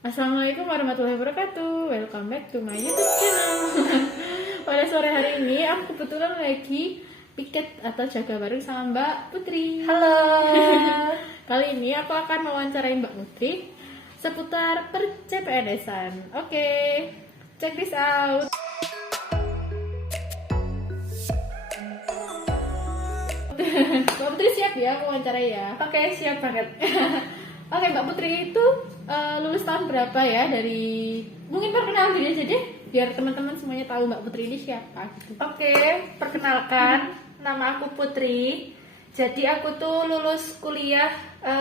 Assalamualaikum warahmatullahi wabarakatuh. Welcome back to my YouTube channel. Pada sore hari ini aku kebetulan lagi piket atau jaga bareng sama Mbak Putri. Halo. Kali ini aku akan mewawancarai Mbak Putri seputar per-CPNS-an. Oke, check this out. Mbak Putri siap ya mewawancarai ya? Oke, siap banget. Oke, Mbak Putri itu lulus tahun berapa ya? Dari mungkin perkenalan diri aja deh, biar teman-teman semuanya tahu Mbak Putri ini siapa gitu. Oke, perkenalkan, nama aku Putri. Jadi aku tuh lulus kuliah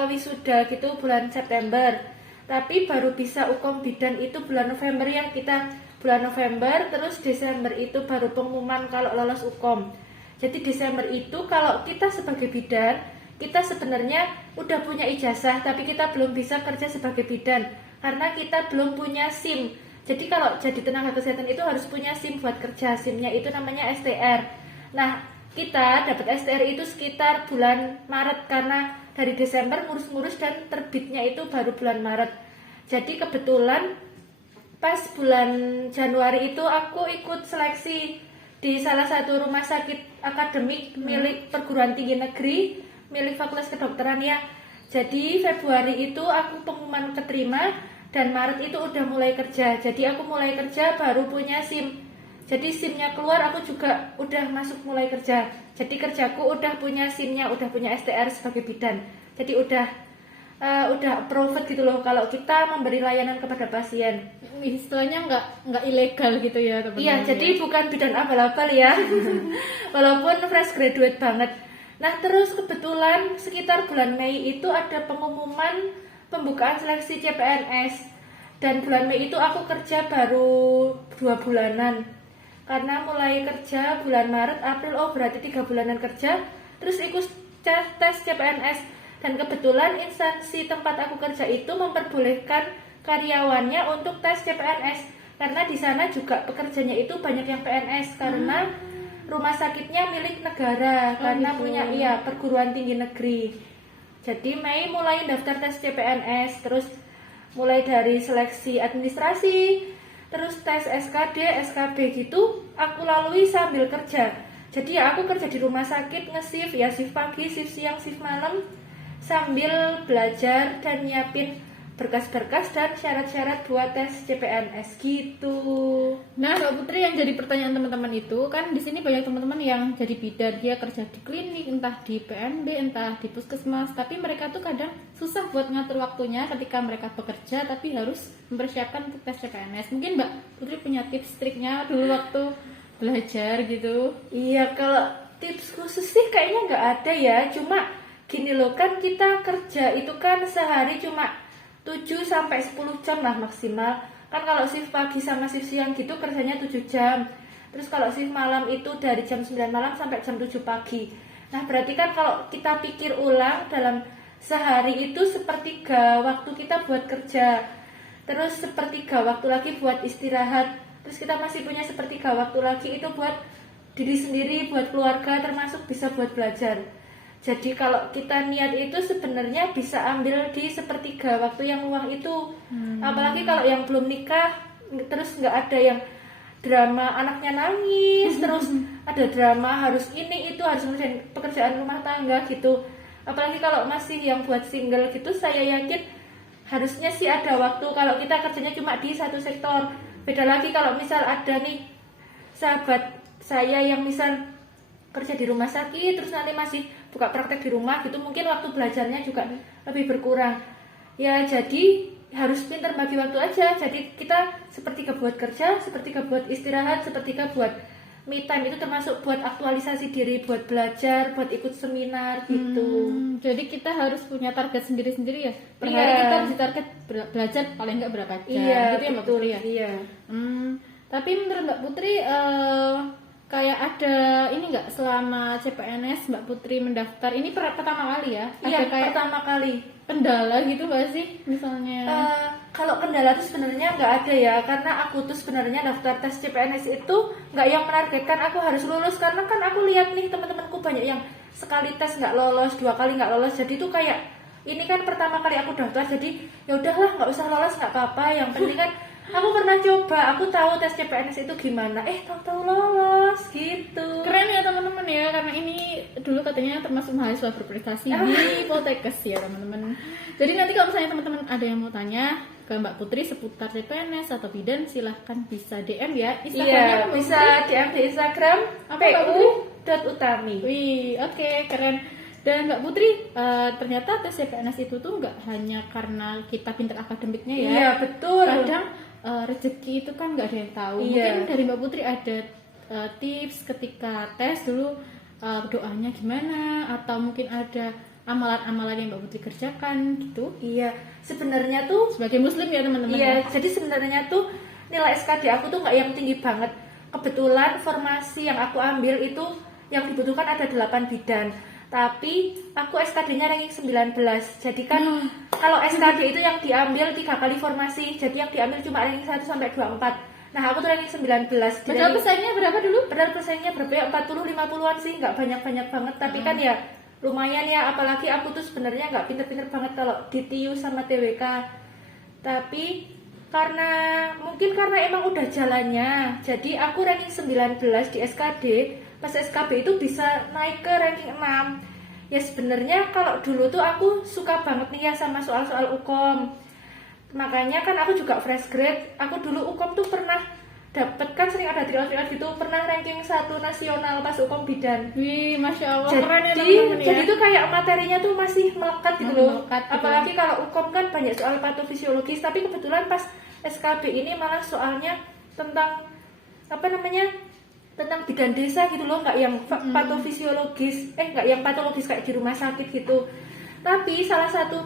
wisuda gitu bulan September. Tapi baru bisa ukom bidan itu bulan November yang kita bulan November, terus Desember itu baru pengumuman kalau lolos ukom. Jadi Desember itu kalau kita sebagai bidan, kita sebenarnya udah punya ijazah tapi kita belum bisa kerja sebagai bidan karena kita belum punya SIM. Jadi kalau jadi tenaga kesehatan itu harus punya SIM buat kerja. SIM-nya itu namanya STR. Nah, kita dapat STR itu sekitar bulan Maret karena dari Desember ngurus-ngurus dan terbitnya itu baru bulan Maret. Jadi kebetulan pas bulan Januari itu aku ikut seleksi di salah satu rumah sakit akademik milik perguruan tinggi negeri, milik Fakultas Kedokteran ya. Jadi Februari itu aku pengumuman keterima dan Maret itu udah mulai kerja. Jadi aku mulai kerja baru punya SIM. Jadi SIM-nya keluar aku juga udah masuk mulai kerja. Jadi kerjaku udah punya SIM-nya, udah punya STR sebagai bidan. Jadi udah approved gitu loh kalau kita memberi layanan kepada pasien. Istilahnya nggak ilegal gitu ya teman-teman. Iya, jadi bukan bidan abal-abal ya. Walaupun fresh graduate banget. Nah, terus kebetulan sekitar bulan Mei itu ada pengumuman pembukaan seleksi CPNS. Dan bulan Mei itu aku kerja baru 2 bulanan. Karena mulai kerja bulan Maret, April, berarti 3 bulanan kerja. Terus ikut tes CPNS. Dan kebetulan instansi tempat aku kerja itu memperbolehkan karyawannya untuk tes CPNS. Karena di sana juga pekerjanya itu banyak yang PNS. Karena rumah sakitnya milik negara, karena gitu. punya perguruan tinggi negeri. Jadi Mei mulai daftar tes CPNS, terus mulai dari seleksi administrasi, terus tes SKD, SKB gitu aku lalui sambil kerja. Jadi ya aku kerja di rumah sakit nge-shift ya, shift pagi, shift siang, shift malam, sambil belajar dan nyiapin berkas-berkas dan syarat-syarat buat tes CPNS gitu. Nah, Mbak Putri, yang jadi pertanyaan teman-teman itu kan di sini banyak teman-teman yang jadi bidan, dia kerja di klinik, entah di PNB, entah di puskesmas, tapi mereka tuh kadang susah buat ngatur waktunya ketika mereka bekerja tapi harus mempersiapkan untuk tes CPNS. Mungkin Mbak Putri punya tips triknya dulu waktu belajar gitu. Iya, kalau tips khusus sih kayaknya nggak ada ya. Cuma gini loh, kan kita kerja itu kan sehari cuma 7-10 jam lah maksimal. Kan kalau shift pagi sama shift siang gitu kerjanya 7 jam. Terus kalau shift malam itu dari jam 9 malam sampai jam 7 pagi. Nah, berarti kan kalau kita pikir ulang dalam sehari itu sepertiga waktu kita buat kerja. Terus sepertiga waktu lagi buat istirahat. Terus kita masih punya sepertiga waktu lagi itu buat diri sendiri, buat keluarga, termasuk bisa buat belajar. Jadi kalau kita niat itu sebenarnya bisa ambil di sepertiga waktu yang luang itu. Apalagi kalau yang belum nikah, terus nggak ada yang drama anaknya nangis, terus ada drama harus ini itu harus mengerjakan pekerjaan rumah tangga gitu. Apalagi kalau masih yang buat single gitu, saya yakin harusnya sih ada waktu kalau kita kerjanya cuma di satu sektor. Beda lagi kalau misal ada nih sahabat saya yang misal kerja di rumah sakit terus nanti masih buka praktek di rumah gitu, mungkin waktu belajarnya juga lebih berkurang ya. Jadi harus pintar bagi waktu aja. Jadi kita sepertiga buat kerja, sepertiga buat istirahat, sepertiga buat me time, itu termasuk buat aktualisasi diri, buat belajar, buat ikut seminar gitu. Jadi kita harus punya target sendiri-sendiri ya. Per hari kita harus target belajar paling nggak berapa jam gitu ya Mbak betul, Putri ya. iya. Tapi menurut Mbak Putri kayak ada ini nggak selama CPNS Mbak Putri mendaftar ini pertama kali ya? Iya, Ada kayak pertama kali. kendala gitu nggak sih misalnya? Kalau kendala itu sebenarnya nggak ada ya, karena aku tuh sebenarnya daftar tes CPNS itu nggak yang menargetkan aku harus lulus, karena kan aku lihat nih teman-temanku banyak yang sekali tes nggak lolos, 2 kali nggak lolos, jadi tuh kayak ini kan pertama kali aku daftar, jadi ya udahlah nggak usah lolos nggak apa-apa, yang penting kan aku pernah coba, aku tahu tes CPNS itu gimana, tahu-tahu lolos gitu. Keren ya teman-teman ya, karena ini dulu katanya termasuk mahasiswa berprestasi di Poltekkes ya teman-teman. Jadi nanti kalau misalnya teman-teman ada yang mau tanya ke Mbak Putri seputar CPNS atau bidan, silahkan bisa DM ya. Iya, bisa DM di Instagram pu.utami. Wih, oke, keren. Dan Mbak Putri, ternyata tes CPNS itu tuh nggak hanya karena kita pintar akademiknya ya. Iya, betul. Kadang rezeki itu kan nggak ada yang tahu. Iya. Mungkin dari Mbak Putri ada tips ketika tes dulu, doanya gimana, atau mungkin ada amalan-amalan yang Mbak Putri kerjakan gitu. Iya, sebenarnya tuh Sebagai muslim ya teman-teman. iya, ya. jadi sebenarnya tuh nilai SKD aku tuh nggak yang tinggi banget. Kebetulan formasi yang aku ambil itu yang dibutuhkan ada 8 bidan. Tapi aku SKD-nya ranking 19. Jadi kan kalau SKD itu yang diambil 3 kali formasi. Jadi yang diambil cuma ranking 1 sampai 24. Nah, aku tuh ranking 19. Padahal pesaingnya berapa dulu? Padahal pesaingnya berapa ya? 40-50-an sih, nggak banyak-banyak banget. Tapi kan ya lumayan ya, apalagi aku tuh sebenarnya nggak pinter-pinter banget kalau di TIU sama TWK. Tapi mungkin karena emang udah jalannya, jadi aku ranking 19 di SKD. Pas SKB itu bisa naik ke ranking 6. Ya sebenarnya kalau dulu tuh aku suka banget nih ya sama soal-soal UKOM. Makanya kan aku juga fresh grade. Aku dulu UKOM tuh pernah dapet, kan sering ada tryout gitu, pernah ranking 1 nasional pas UKOM bidan. Wih, Masya Allah, Jadi, keren ya teman-teman ya. jadi tuh kayak materinya tuh masih melekat gitu loh. Melekat gitu. Apalagi kalau UKOM kan banyak soal patofisiologis, tapi kebetulan pas SKB ini malah soalnya tentang tentang bidan desa gitu loh, nggak yang patofisiologis, nggak yang patologis kayak di rumah sakit gitu. Tapi salah satu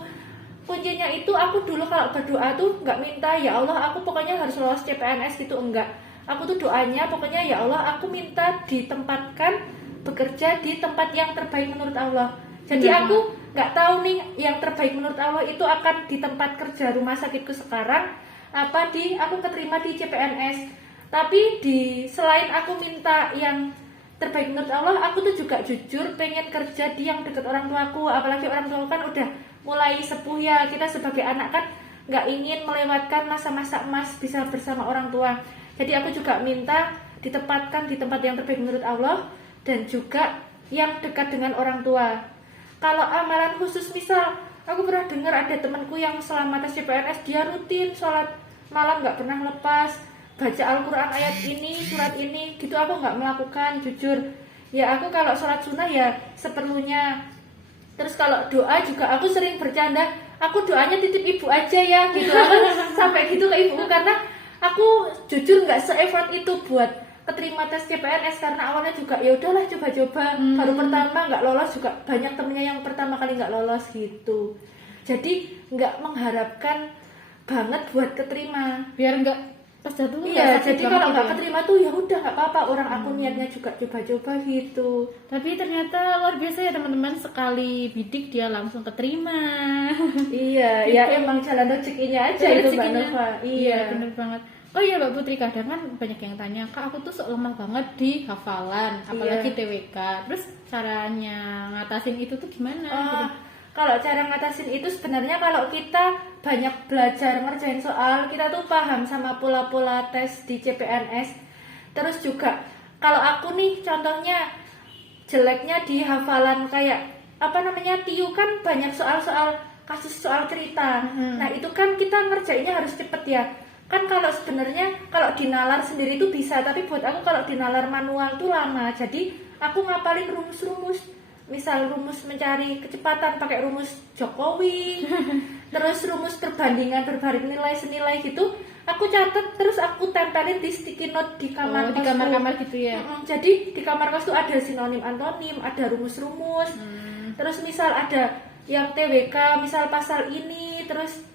kuncinya itu aku dulu kalau berdoa tuh nggak minta ya Allah aku pokoknya harus lolos CPNS gitu, enggak. Aku tuh doanya pokoknya ya Allah aku minta ditempatkan bekerja di tempat yang terbaik menurut Allah. Jadi aku nggak tahu nih yang terbaik menurut Allah itu akan di tempat kerja rumah sakitku sekarang apa aku keterima di CPNS. Tapi selain aku minta yang terbaik menurut Allah, aku tuh juga jujur pengen kerja di yang dekat orang tuaku. Apalagi orang tua kan udah mulai sepuh ya, kita sebagai anak kan nggak ingin melewatkan masa-masa emas bisa bersama orang tua. Jadi aku juga minta ditempatkan di tempat yang terbaik menurut Allah dan juga yang dekat dengan orang tua. Kalau amalan khusus, misal aku pernah dengar ada temanku yang selama tes CPNS dia rutin sholat malam nggak pernah lepas, baca Al-Quran ayat ini, surat ini, gitu aku nggak melakukan, jujur. Ya aku kalau sholat sunnah ya seperlunya. Terus kalau doa juga aku sering bercanda, aku doanya titip ibu aja ya, gitu. Aku sampai gitu ke ibuku karena aku jujur nggak se-effort itu buat keterima tes CPNS, karena awalnya juga ya udahlah coba-coba, baru pertama nggak lolos juga banyak temennya yang pertama kali nggak lolos gitu. Jadi nggak mengharapkan banget buat keterima, biar nggak pas jatuh. iya, jadi kalau nggak keterima tuh ya udah nggak apa-apa, orang aku niatnya juga coba-coba gitu. Tapi ternyata luar biasa ya teman-teman, sekali bidik dia langsung keterima. Iya, ya emang jalan rezekinya aja itu Mbak Nova. Iya, bener banget. Oh iya Mbak Putri, kadang kan banyak yang tanya, Kak aku tuh sok lemah banget di hafalan, apalagi TWK. Terus caranya ngatasin itu tuh gimana? Gitu. Kalau cara ngatasin itu sebenarnya kalau kita banyak belajar ngerjain soal, kita tuh paham sama pola-pola tes di CPNS. Terus juga kalau aku nih contohnya jeleknya di hafalan kayak TIU kan banyak soal-soal kasus soal cerita. Nah itu kan kita ngerjainnya harus cepet ya. Kan kalau sebenarnya kalau di nalar sendiri itu bisa, tapi buat aku kalau di nalar manual tuh lama. Jadi aku ngapalin rumus-rumus. Misal rumus mencari kecepatan pakai rumus Jokowi, terus rumus perbandingan berbalik nilai senilai gitu, aku catat terus aku tempelin di sticky note di kamar kos. Di kamar-kamar gitu ya. Jadi di kamar kos tuh ada sinonim antonim, ada rumus-rumus. Terus misal ada yang TWK, misal pasal ini, terus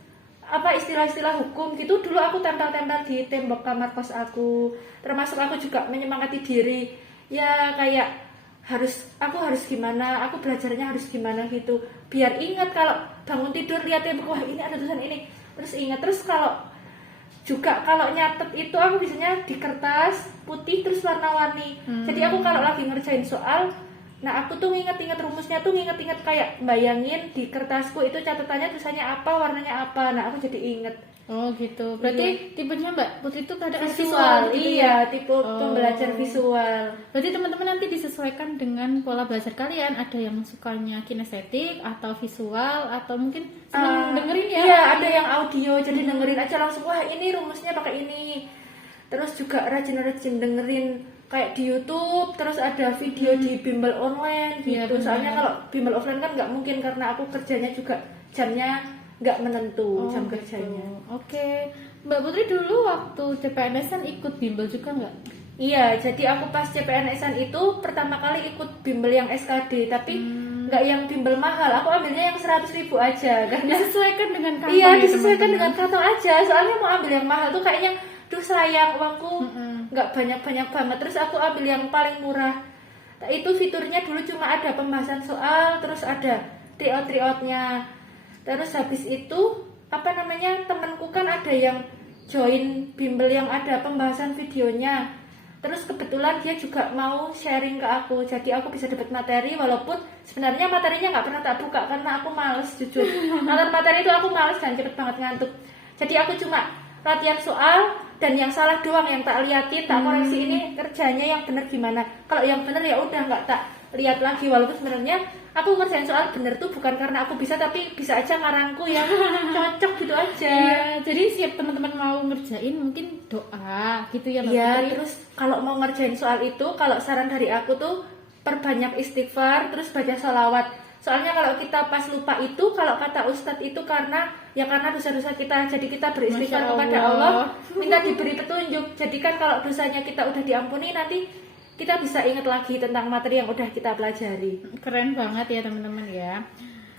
istilah-istilah hukum gitu, dulu aku tempel-tempel di tembok kamar kos aku. Termasuk aku juga menyemangati diri ya, kayak aku harus gimana, aku belajarnya harus gimana gitu, biar ingat kalau bangun tidur lihat tembok, wah ini ada tulisan ini, terus ingat. Terus kalau nyatet itu aku biasanya di kertas putih terus warna-warni. Jadi aku kalau lagi ngerjain soal Nah aku tuh nginget-inget rumusnya tuh, nginget-inget kayak bayangin di kertasku itu catatannya tulisannya apa, warnanya apa. Nah aku jadi inget. Oh gitu. Berarti tipenya Mbak Putri itu kadang Visual, gitu iya, ya? tipe pembelajar visual. Berarti teman-teman nanti disesuaikan dengan pola belajar kalian. Ada yang sukanya kinestetik atau visual atau mungkin senang dengerin ya? Iya, ada yang audio, jadi dengerin aja langsung, wah ini rumusnya pakai ini. Terus juga rajin-rajin dengerin kayak di YouTube, terus ada video di bimbel online gitu. Iya, benar. Soalnya kalau bimbel offline kan nggak mungkin karena aku kerjanya juga jamnya nggak menentu jam gitu. kerjanya. Oke. Mbak Putri dulu waktu CPNS-an ikut bimbel juga nggak? Iya, jadi aku pas CPNS-an itu pertama kali ikut bimbel yang SKD, tapi nggak yang bimbel mahal. Aku ambilnya yang 100.000 aja karena Disesuaikan dengan kantong. iya, ya, disesuaikan teman-teman. dengan kantong aja. Soalnya mau ambil yang mahal tuh kayaknya, duh sayang uangku nggak banyak-banyak banget. Terus aku ambil yang paling murah. Nah, itu fiturnya dulu cuma ada pembahasan soal, terus ada tryout-tryoutnya. Terus habis itu apa namanya, temanku kan ada yang join bimbel yang ada pembahasan videonya. Terus kebetulan dia juga mau sharing ke aku, jadi aku bisa dapat materi walaupun sebenarnya materinya nggak pernah tak buka karena aku males jujur. Nonton materi itu aku males dan cepet banget ngantuk. Jadi aku cuma latihan soal dan yang salah doang yang tak liatin, tak koreksi ini kerjanya yang bener gimana. Kalau yang bener ya udah nggak tak lihat lagi, walaupun sebenarnya aku ngerjain soal bener tuh bukan karena aku bisa, tapi bisa aja ngarangku yang cocok gitu aja. Iya, jadi siap teman-teman mau ngerjain mungkin doa gitu ya Mbak Iya, Putri. terus kalau mau ngerjain soal itu, kalau saran dari aku tuh perbanyak istighfar, terus baca sholawat. Soalnya kalau kita pas lupa itu, kalau kata Ustadz itu karena dosa-dosa kita, jadi kita beristighfar Masya kepada Allah. Allah, minta diberi petunjuk. Jadi kan kalau dosanya kita udah diampuni, nanti kita bisa ingat lagi tentang materi yang udah kita pelajari. Keren banget ya teman-teman ya.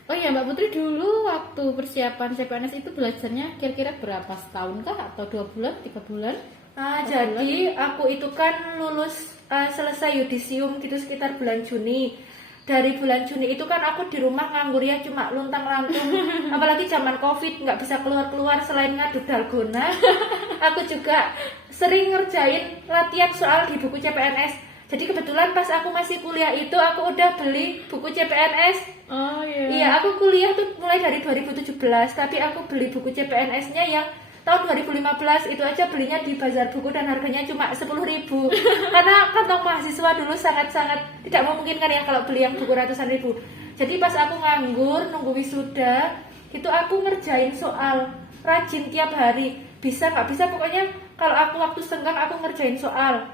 Oh iya Mbak Putri dulu waktu persiapan CPNS itu belajarnya kira-kira berapa, setahun kah atau 2 bulan, 3 bulan? Nah, jadi aku itu kan lulus selesai yudisium gitu sekitar bulan Juni. Dari bulan Juni itu kan aku di rumah nganggur ya, cuma luntang-lantung. Apalagi zaman Covid nggak bisa keluar-keluar selain ngadu dalgona. Aku juga sering ngerjain latihan soal di buku CPNS. Jadi kebetulan pas aku masih kuliah itu aku udah beli buku CPNS. Oh iya. Iya, aku kuliah tuh mulai dari 2017, tapi aku beli buku CPNS-nya yang tahun 2015 itu aja belinya di bazar buku dan harganya cuma 10.000. Karena kantong mahasiswa dulu sangat-sangat tidak memungkinkan ya kalau beli yang buku ratusan ribu. Jadi pas aku nganggur nunggu wisuda, itu aku ngerjain soal rajin tiap hari. Bisa nggak bisa pokoknya kalau aku waktu senggang aku ngerjain soal.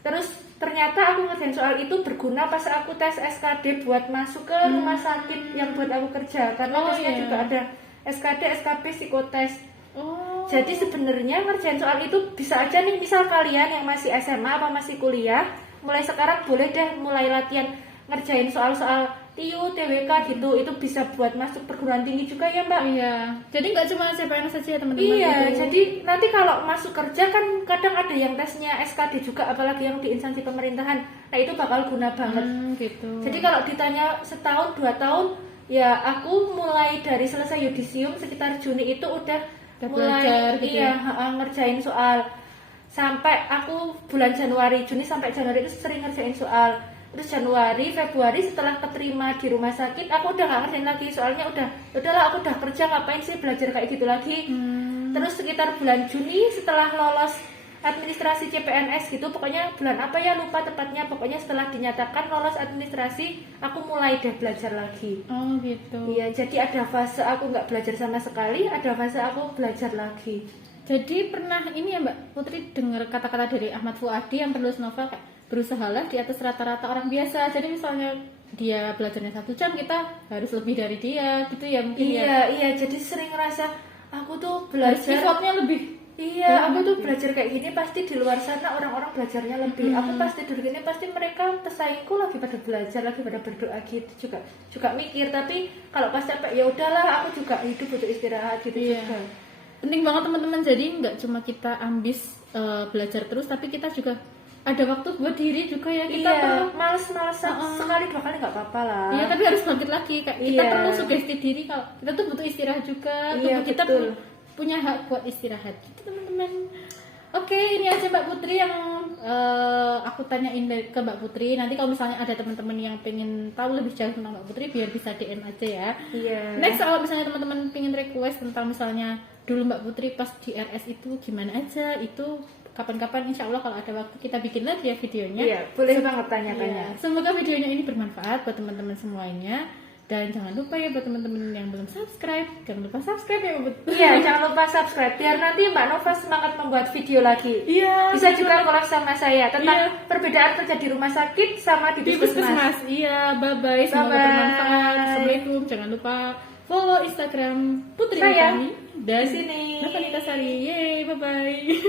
Terus ternyata aku ngerjain soal itu berguna pas aku tes SKD buat masuk ke rumah sakit yang buat aku kerja. Karena tesnya juga ada SKD, SKP, psikotes. Oh. Jadi sebenarnya ngerjain soal itu bisa aja nih, misal kalian yang masih SMA apa masih kuliah, mulai sekarang boleh deh mulai latihan ngerjain soal-soal TIU, TWK gitu. Itu bisa buat masuk perguruan tinggi juga ya Mbak. Iya. Jadi nggak cuma CPNS saja ya teman-teman. Iya, gitu. jadi nanti kalau masuk kerja kan kadang ada yang tesnya SKD juga, apalagi yang di instansi pemerintahan. Nah itu bakal guna banget. Gitu. Jadi kalau ditanya setahun 2 tahun, ya aku mulai dari selesai yudisium sekitar Juni itu udah mulai belajar gitu iya ngerjain soal. Sampai aku bulan Januari, Juni sampai Januari itu sering ngerjain soal. Terus Januari, Februari setelah keterima di rumah sakit, aku udah gak ngerjain lagi. Soalnya udahlah aku udah kerja, ngapain sih belajar kayak gitu lagi. Terus sekitar bulan Juni setelah lolos administrasi CPNS gitu, pokoknya bulan apa ya lupa tepatnya, pokoknya setelah dinyatakan lolos administrasi, aku mulai deh belajar lagi. Oh gitu. Iya, jadi ada fase aku nggak belajar sama sekali, ada fase aku belajar lagi. Jadi pernah ini ya Mbak Putri dengar kata-kata dari Ahmad Fuadi yang penulis novel kayak berusahalah di atas rata-rata orang biasa. Jadi misalnya dia belajarnya 1 jam, kita harus lebih dari dia gitu ya mungkin ya. Iya, jadi sering ngerasa aku tuh Harus belajar effortnya lebih. Iya, aku tuh belajar kayak gini pasti di luar sana orang-orang belajarnya lebih. Aku pas tidur gini pasti mereka pesaingku lagi pada belajar, lagi pada berdoa gitu juga mikir. Tapi kalau pas capek ya udahlah, aku juga hidup butuh istirahat gitu juga. Penting banget teman-teman. Jadi nggak cuma kita ambis belajar terus, tapi kita juga ada waktu buat diri juga ya. Kita perlu males-malesan sekali 2 kali nggak apa-apa lah. Iya, tapi harus bangkit lagi. Kayak kita perlu sugesti diri kalau kita tuh butuh istirahat juga. Tubuh kita punya hak buat istirahat gitu teman-teman. Oke, ini aja Mbak Putri yang aku tanyain ke Mbak Putri. Nanti kalau misalnya ada teman-teman yang pengen tahu lebih jauh tentang Mbak Putri, biar bisa DM aja ya. Iya. Next, kalau misalnya teman-teman pengen request tentang misalnya dulu Mbak Putri pas di RS itu gimana aja, itu kapan-kapan insya Allah kalau ada waktu kita bikin lagi ya videonya. Iya, boleh banget tanya-tanya. Iya. Semoga videonya ini bermanfaat buat teman-teman semuanya. Dan jangan lupa ya buat teman-teman yang belum subscribe, jangan lupa subscribe ya Mbak Putri. Iya, jangan lupa subscribe biar nanti Mbak Nova semangat membuat video lagi. Iya. Bisa juga collab sama saya tentang Iya. perbedaan kerja di rumah sakit sama di Di puskesmas. puskesmas. Iya, bye-bye. Semoga Bye-bye. bermanfaat. Assalamualaikum. Jangan lupa follow Instagram Putri Saya kami dan di sini. Nova Nitasari. Yeay, bye-bye.